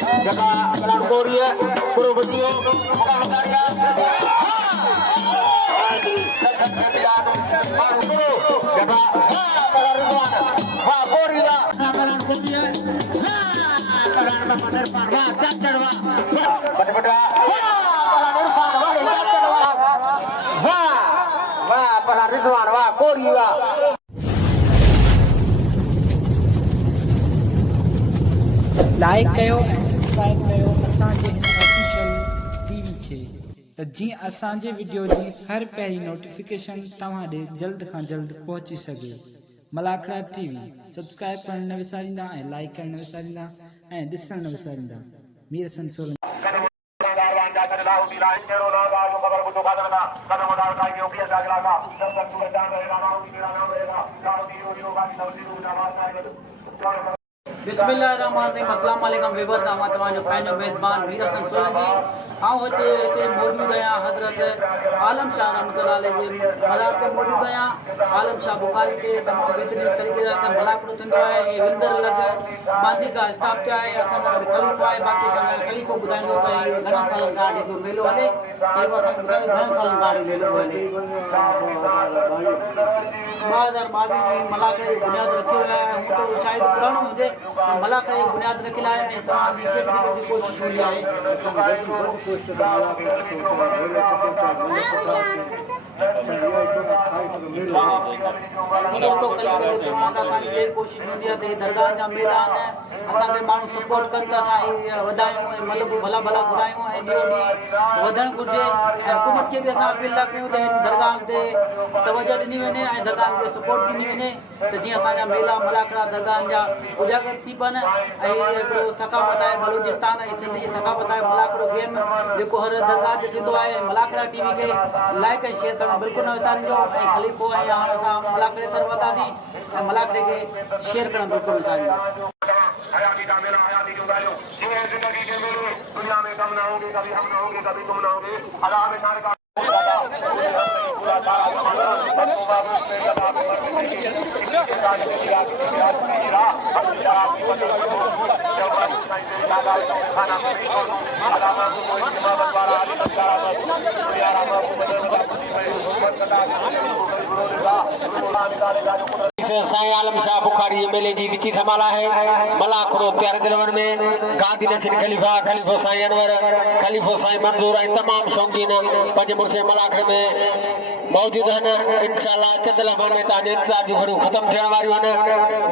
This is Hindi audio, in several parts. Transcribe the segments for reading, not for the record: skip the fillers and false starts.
जगह पलान कोरिया पूर्व बच्चियों मुका लगारिया baru dulu jaga pelawan Rizwan wah koria pelawan koria pelawan Muhammad Irfan wah cacar wah pada pelawan Irfan wah cacar wah pelawan Rizwan wah koria like कयो ऐं सब्सक्राइब कयो असांजे हिन ऑफिशियल टीवी खे त जीअं असांजे वीडियो जी हर पहिरीं नोटिफिकेशन तव्हां ॾे जल्द खां जल्द पहुची सघे। मलाखड़ा टीवी सब्सक्राइब करणु न विसारींदा ऐं लाइक करणु न विसारींदा ऐं ॾिसणु न विसारींदा। मीर हसन सोलंकी बिस्मिल्लाहिर्रहमानिर्रहीम अस्सलाम वालेकुम वीवर तव्हांजो पंहिंजो मेज़बान मीर हसन सोलंकी हिते मौजूद आहियां हज़रत आलम शाह रहमतुल्लाह अलैह जे मज़ार ते मौजूद आहियां। आलम शाह बुखारी ते तमामु बहितरीन तरीक़े सां मलाखड़ो थींदो आहे। हे विंदर लॻ बांदीका स्टाफ ते आहे। असां सां गॾु ख़लीफ़ो आहे। बाक़ी असांजो ख़लीफ़ो ॿुधाईंदो त इहो घणनि सालनि खां जेको मेलो हले ख़लीफ़ो असांखे ॿुधायो घणनि सालनि खां मेलो हले। 2022 में मलाखड़े जी बुनियादु रखियो आहे। हूअं त शायदि पुराणो हुजे मलाखड़े जी बुनियादु रखियलु आहे ऐं तव्हांजी केतिरी केतिरी कोशिशि हूंदी आहे। कोशिशि हूंदी आहे त ही दरगाह जा मेला आहिनि असांखे माण्हू सपोर्ट कनि त असां वधायूं ऐं मतिलबु भला भला घुरायूं ऐं ॾींहों ॾींहुं वधणु घुरिजे। ऐं हुकूमत खे बि असां अपील था कयूं त हिन दरगाहनि ते तवजो ॾिनी वञे ऐं दरगाहनि खे सपोर्ट ॾिनी वञे त जीअं असांजा मेला मलाखड़ा दरगाहनि जा उजागर थी पवनि। ऐं हिकिड़ो सकाफ़त आहे बलूचिस्तान ऐं सिंध जी सकाफ़त आहे मलाखड़ो गेम जेको हर दरगाह ते थींदो आहे। मलाखड़ा टीवी खे लाइक ऐं शेयर करणु बिल्कुलु न विसारिजो ऐं ख़लीफ़ो ऐं हाणे असां मलाखड़े तरफ़ वधासीं ऐं मलाखड़े खे शेयर करणु बिल्कुलु विसारिजो। हयाती का मेला हयाती जो गायो ये जिंदगी के मेले दुनिया में कम ना होंगे कभी हम ना होंगे कभी तुम ना होंगे अल्लाह में सारे का साईं आलम शाह बुखारी मेले जी विची धमाला है मलाखड़ो प्यारे दिलवन में गांधी नसीन खलीफा खलीफो साईं अनवर खलीफो साईं मंजूर ऐं तमाम शौकीन पंज मुर्से मलाखड़े में मौजूद हैं। इंशाअल्लाह चंद लम्हनि में तव्हांजे इंतज़ार जूं घड़ियूं ख़त्म थियण वारियूं आहिनि।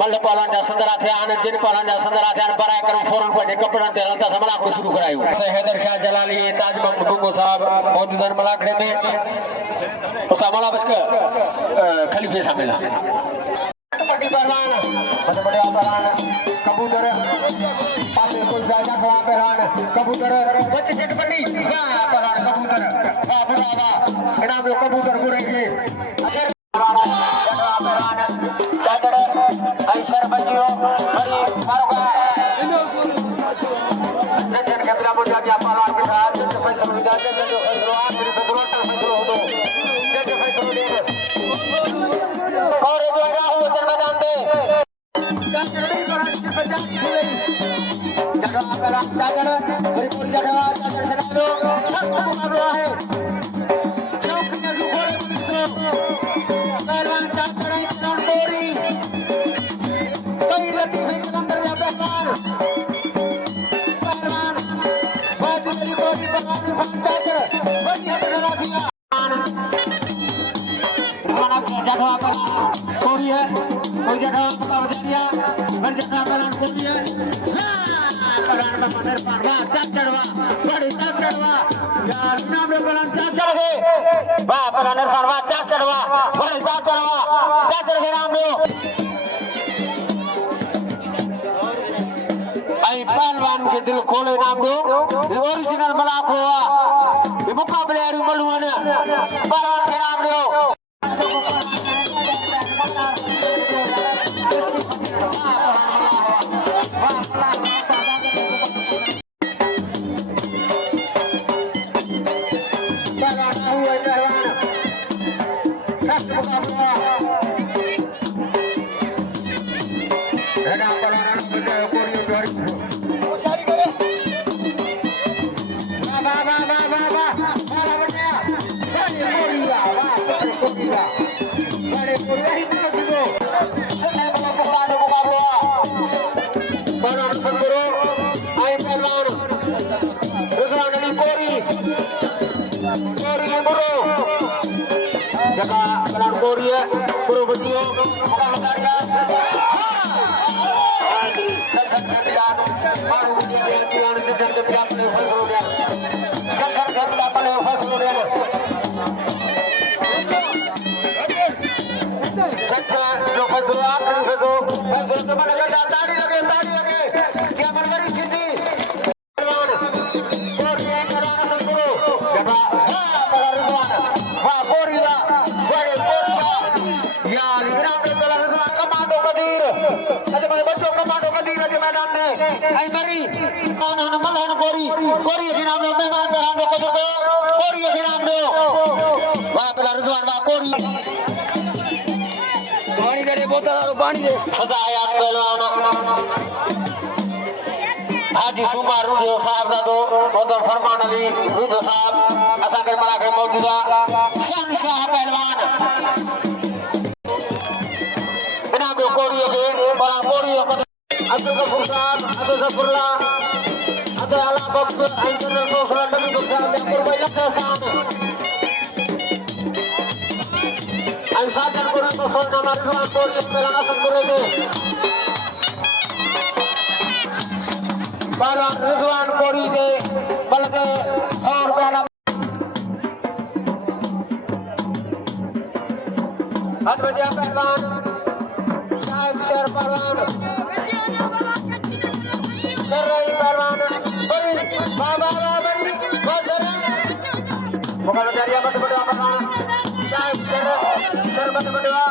मल पालन जा संदरा थिया आहिनि जिन पालन जा संदरा थिया आहिनि बराए करे फौरन पंहिंजे कपड़नि ते हलंदा असां मलाखड़ो शुरू करायूं। हैदर शाह जलाली ताज महमूद बुंगो साहब मौजूद आहिनि मलाखड़े में। उस्ताद मौला बस्क खलीफे सां मिला पट्टी पहलवान बड़े बड़े पहलवान कबूतर पासे कोई ज्यादा खवा पहलवान कबूतर बच्चे चटपटी वाह पहलवान कबूतर वाह बुरावा इनाम में कबूतर बुरेंगे पहलवान चाचड़ ऐशर बच्चियों हरी मारोगा जजन के बिना मुझे क्या पहलवान बिठा जज फैसल हो जाते जज फैसल आखिरी फैसल टल फैसल हो दो जज फैसल दे और जो राहु मैदान पे चाचड़ पहलवान की पंचायत थी गई जगह पहलवान चाचड़ बड़ी पूरी जगह चाचड़ चलाओ सख्त मुकाबला है शौक के घोड़े पहलवान चाचड़ पहलवान बोरी कई लतीफे कलंदर या पहलवान बाजी अली बोरी पहलवान इरफान चाचड़ बड़ी हट लगा दिया जगह पर कोरी है कोई जगह पता बता दिया हर जगह पहलवान कोरी है पहलवान मोहम्मद इरफान वाह चाचड़ वाह बड़ी चाचड़ वाह यार नाम में पहलवान चाचड़ के वाह पहलवान इरफान वाह चाचड़ वाह बड़ी चाचड़ वाह चाचड़ के नाम लो आई पहलवान के दिल खोले नाम लो ओरिजिनल मलाखड़ो वाह ये मुकाबले आरू मलुआन पहलवान के नाम लो जगह पलान कोरिया पूर्व बच्चियों मुकाबला कार्य हाजी सुमार रुझो साहब दादो मोहतरम फरमान अली रुझो साहब असा कर मला के मौजूदा शहनशाह पहलवान इनाम दो कोरियो के बड़ा कोरियो अब्दुल गफूर साहब अब्दुल गफूरला अब्दुल आला बख्श इंटरनल सोशल नबी बख्श जयपुर भाई लखसान अंसाजन कोरी को सोना मारवान कोरियो पहला नसन कोरे पहलवान रिजवान कोरी दे बल्कि 100 रुपया हाथ बजा पहलवान शायद शेर पहलवान शर्रई पहलवान बड़ी बाबा बड़ी गोजर मुकाबला जारी है मत बड़ा पहलवान शायद शर मत बड़ा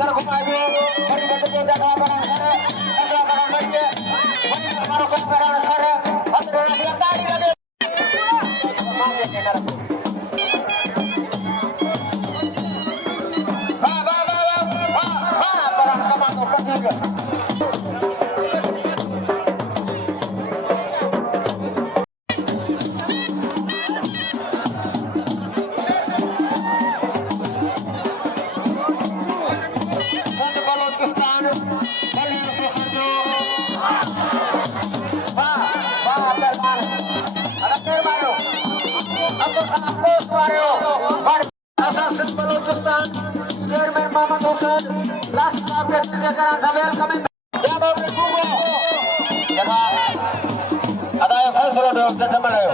शर घुमाइए बड़ी मत बजा पहलवान शर ऐसा पहलवान बड़ी है हमारा को पहलवान शर हाथ लगा ताली लगे मांगे के कर चेयरमैन मोहम्मद हुसैन लास्ट साहब के जगह सवेल कमी या बाबू गुगो जगह अदाय फैसला दो जगह मलायो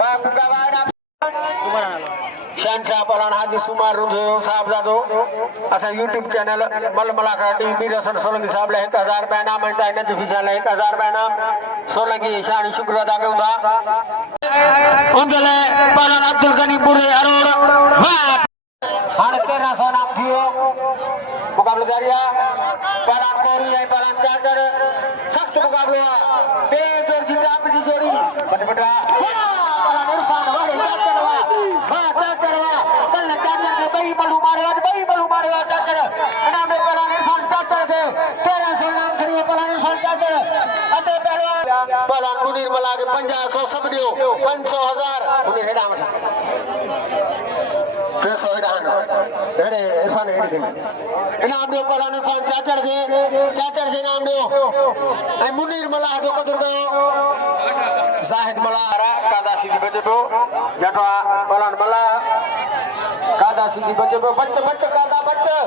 बाबू गवाड़ा शहनशाह पहलवान हाजी सुमार रुझो साहब जादो असा यूट्यूब चैनल मलमला टीवी मीर हसन सोलंकी साहब ले 1000 रुपया नाम है इनत फीसा ले 1000 रुपया नाम सोलंकी शान शुक्र अदा करूंगा उनले पहलवान अब्दुल गनी पूरे अरोड़ हां 1300 नाम थियो मुकाबला जारी है पहलवान कोरी है पहलवान चाचड़ सख्त मुकाबला बेजोर जीता अपनी जोड़ी बटबटा पहलवान इरफान वाड़े चाचड़वा हां चाचड़वा कल चाचड़ के बई बलू मारे चाचड़ इनाम में पहलवान इरफान चाचड़ के 1300 नाम खड़ी पहलवान इरफान चाचड़ अते पहलवान मुनीर मला के 500 सब दियो 500,000 मुनीर हेडा मसा 300 हेडा हेडे इरफान हेडे इनाम दो पहलवान इरफान चाचड़ के इनाम दो ए मुनीर मला जो कदर गयो जाहिद मला कादा सीधी बजबो जटवा पहलवान मला कादा सीधी बजबो बच्चे कादा बच्चे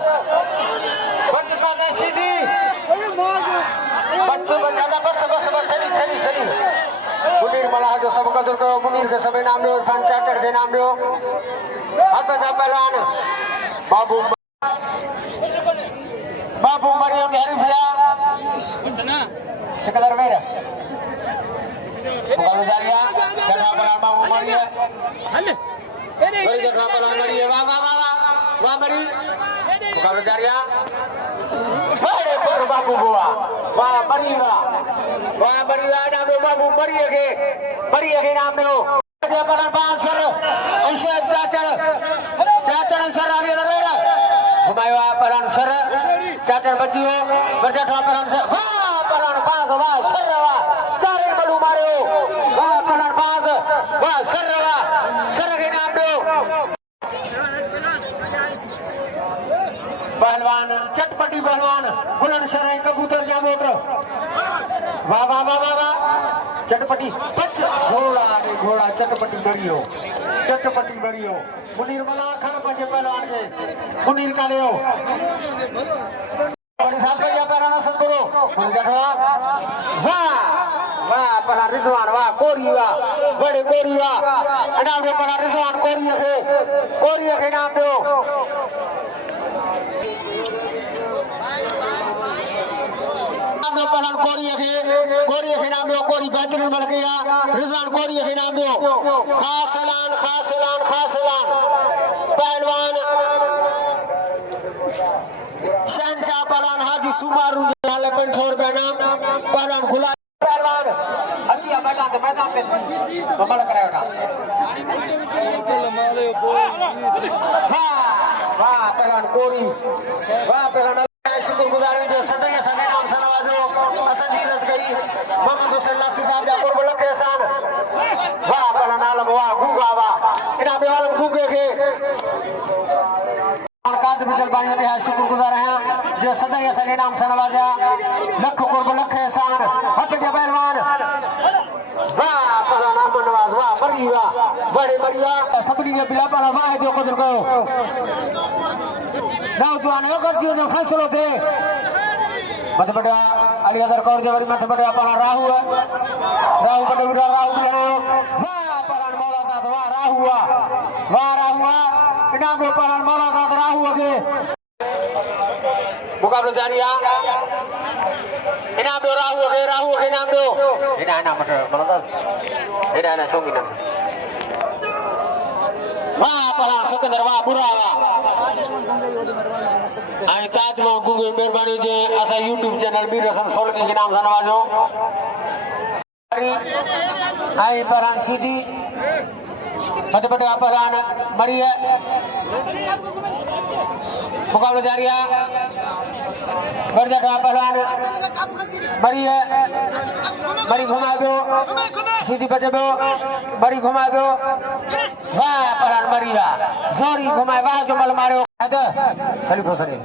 कादा सीधी बच्चे कादा बस चली मुनीर मला जो सब कदर करो मुनीर के सब नाम दो इरफान चाचड़ के नाम दो हाथ बजा पहलवान बाबू मरियम के हरीफिया सिकंदर मेरा मुकाबला जारी है जगह पहलवान बाबू मरियम बड़ी जगह पहलवान मरियम वाह मरी मुकाबला जारी है बड़े पर बाबू बुआ वाह मरियम नाम दो बाबू मरियम के नाम दो पहलवान बांसर अंशद चाचड़ सर आगे दरवेरा घुमाया पहलवान सर चाचड़ बजियो बरजठा पहलवान सर वाह पहलवान बांस वाह सर वाह चारे बलू मारो वाह पहलवान बांस वाह सर के नाम दो पहलवान चटपटी पहलवान बुलंद सर कबूतर जा मोटर वाह चटपटी पच घोड़ा ने घोड़ा चटपटी बरियो मुनीर मला खण पंजे पहलवान के मुनीर का लियो बड़ी साथ में क्या पहलाना सतगुरु मुनीर जठवा वाह वाह पहला रिजवान वाह कोरी वाह बड़े कोरी वाह इनाम दो पहला रिजवान कोरी के नाम दो पहलान कोरी के नाम दो कोरी बेहतरीन बन गया रिजवान कोरी के नाम दो खास ऐलान पहलवान शहनशाह पहलवान हाजी सुमारू 500 रुपए नाम पहलवान खुला पहलवान अच्छा मैदान दे ममल करायो ना वाह पहलवान कोरी वाह पहलवान शुक्रगुजार जो सदैव सगे नाम से नवाजो असन जी इज्जत गई मोहम्मद हुसैन लासी साहब जाकुर बलक एहसान वाह पहलवान आलम वाह गूंगा वाह इनाम वालम गूंगे के काद बिजल बानी ने शुक्रगुजार हैं जो सदैव सगे नाम से नवाजा लख कुर्ब लख एहसान हट के पहलवान वाह पहलवान अमन नवाज वाह बड़ी वाह बड़े बढ़िया सबनी के बिला पहला वाह जो कदर को नौजवान हो गलतियों जो फैसलो थे मत बड़ा अली अदर कौर जबरी मत बड़ा पहला राहु है राहु बड़े बिला राहु लड़ो वाह पहलवान मौला दा वाह राहु इनाम दो पहलवान मौला दा राहु के मुकाबला जारी है इनाम दो राहु के इनाम दो इनाम मतलब इनाम सोंगी नाम वाह पहलवान सिकंदर वाह बुरा वाह आई ताज में गुंगे मेहरबानी जे असा YouTube चैनल मीर हसन सोलगी के नाम से नवाजो आई पहलवान सीधी मत बड़ा पहलवान मरी है मुकाबला जारी है बढ़ जाता पहलवान मरी है मरी घुमा दो सीधी बचे दो मरी घुमा दो वाह पहलवान मरी वाह जोरी घुमाए वाह जो मल मारो खलीफा सरे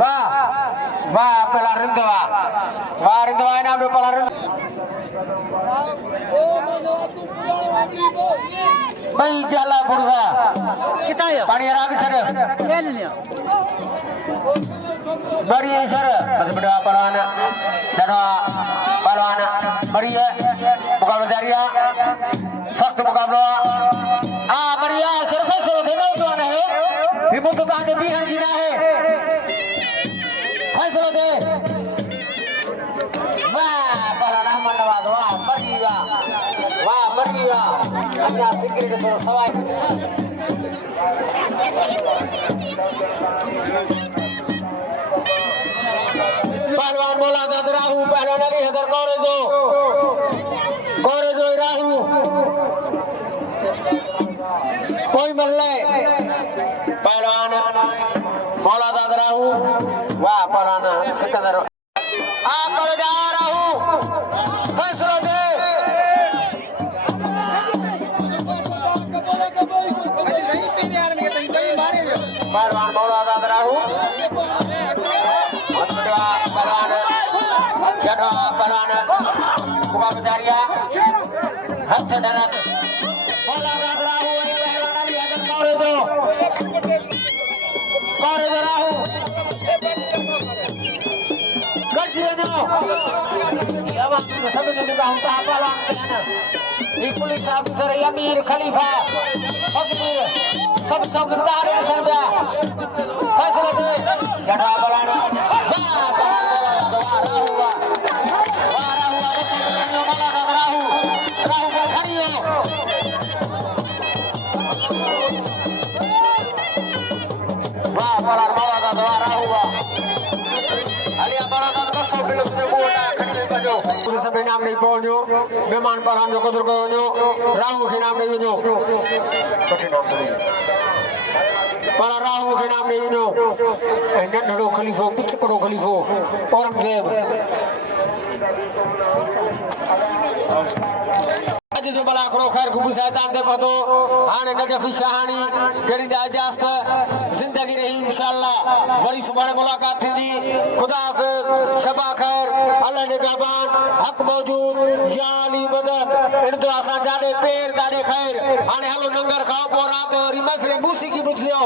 वाह वाह पहला रिंदवा इनाम दो पहला रिंद भाई जाला बुढ़वा कितना पानी राग सर बड़ी है सर मत बड़ा पहलवान बड़ी है मुकाबला जारी है सख्त मुकाबला हाँ बढ़िया सिर्फ नौजवान है हिम्मत बांधे बिहार जीना है फैसलो दे वाह पहलवान अहमद नवाज वाह बढ़िया अन्या सिगरेट तो सवाई पहलवान मौला दा राहु पहलवान अली हैदर गौरे दो राहु कोई मल्ले पहलवान मौला दा राहु वाह पहलवान सिकंदर आ करो जा राहु फैसला दे पहलवान मौला दा राहु पहलवान मुकाबला जारी है हाथ डरत मौला दा राहु पहलवान अली हैदर गौरे दो राहु गजिए दो अब सब जगह हम पहलवान के ना ये पुलिस ऑफिसर अमीर खलीफा फकीर सब गिरफ्तार है सरबा फैसला दे जड़ा पहलवान राहु को खड़ी हो वाह पहलवान मौला दा राहु अलिया पहलवान बसो बिलो में बोटा खड़ी में बजो पुलिस सब नाम नहीं पहुंचो मेहमान पहलवान जो कदर को राहु के नाम नहीं जो कठिन नाम सुनी पहला राहु के नाम नहीं जो नंढड़ो खलीफो पिछकड़ो खलीफो औरंगजेब अज जो भला खड़ो खैर खूब शैतान दे पतो हाने नजफ शाहानी कड़ी दा इजाजत जिंदगी रही इंशाअल्लाह वरी सुभाणे मुलाकात थींदी खुदा हाफिज़ शबा खैर अल्लाह निगहबान हक मौजूद या अली मदद इन दुआ सा जाने पैर दाने खैर हाने हलो नंगर खाओ पो रात और महफिल मूसीकी बुझियो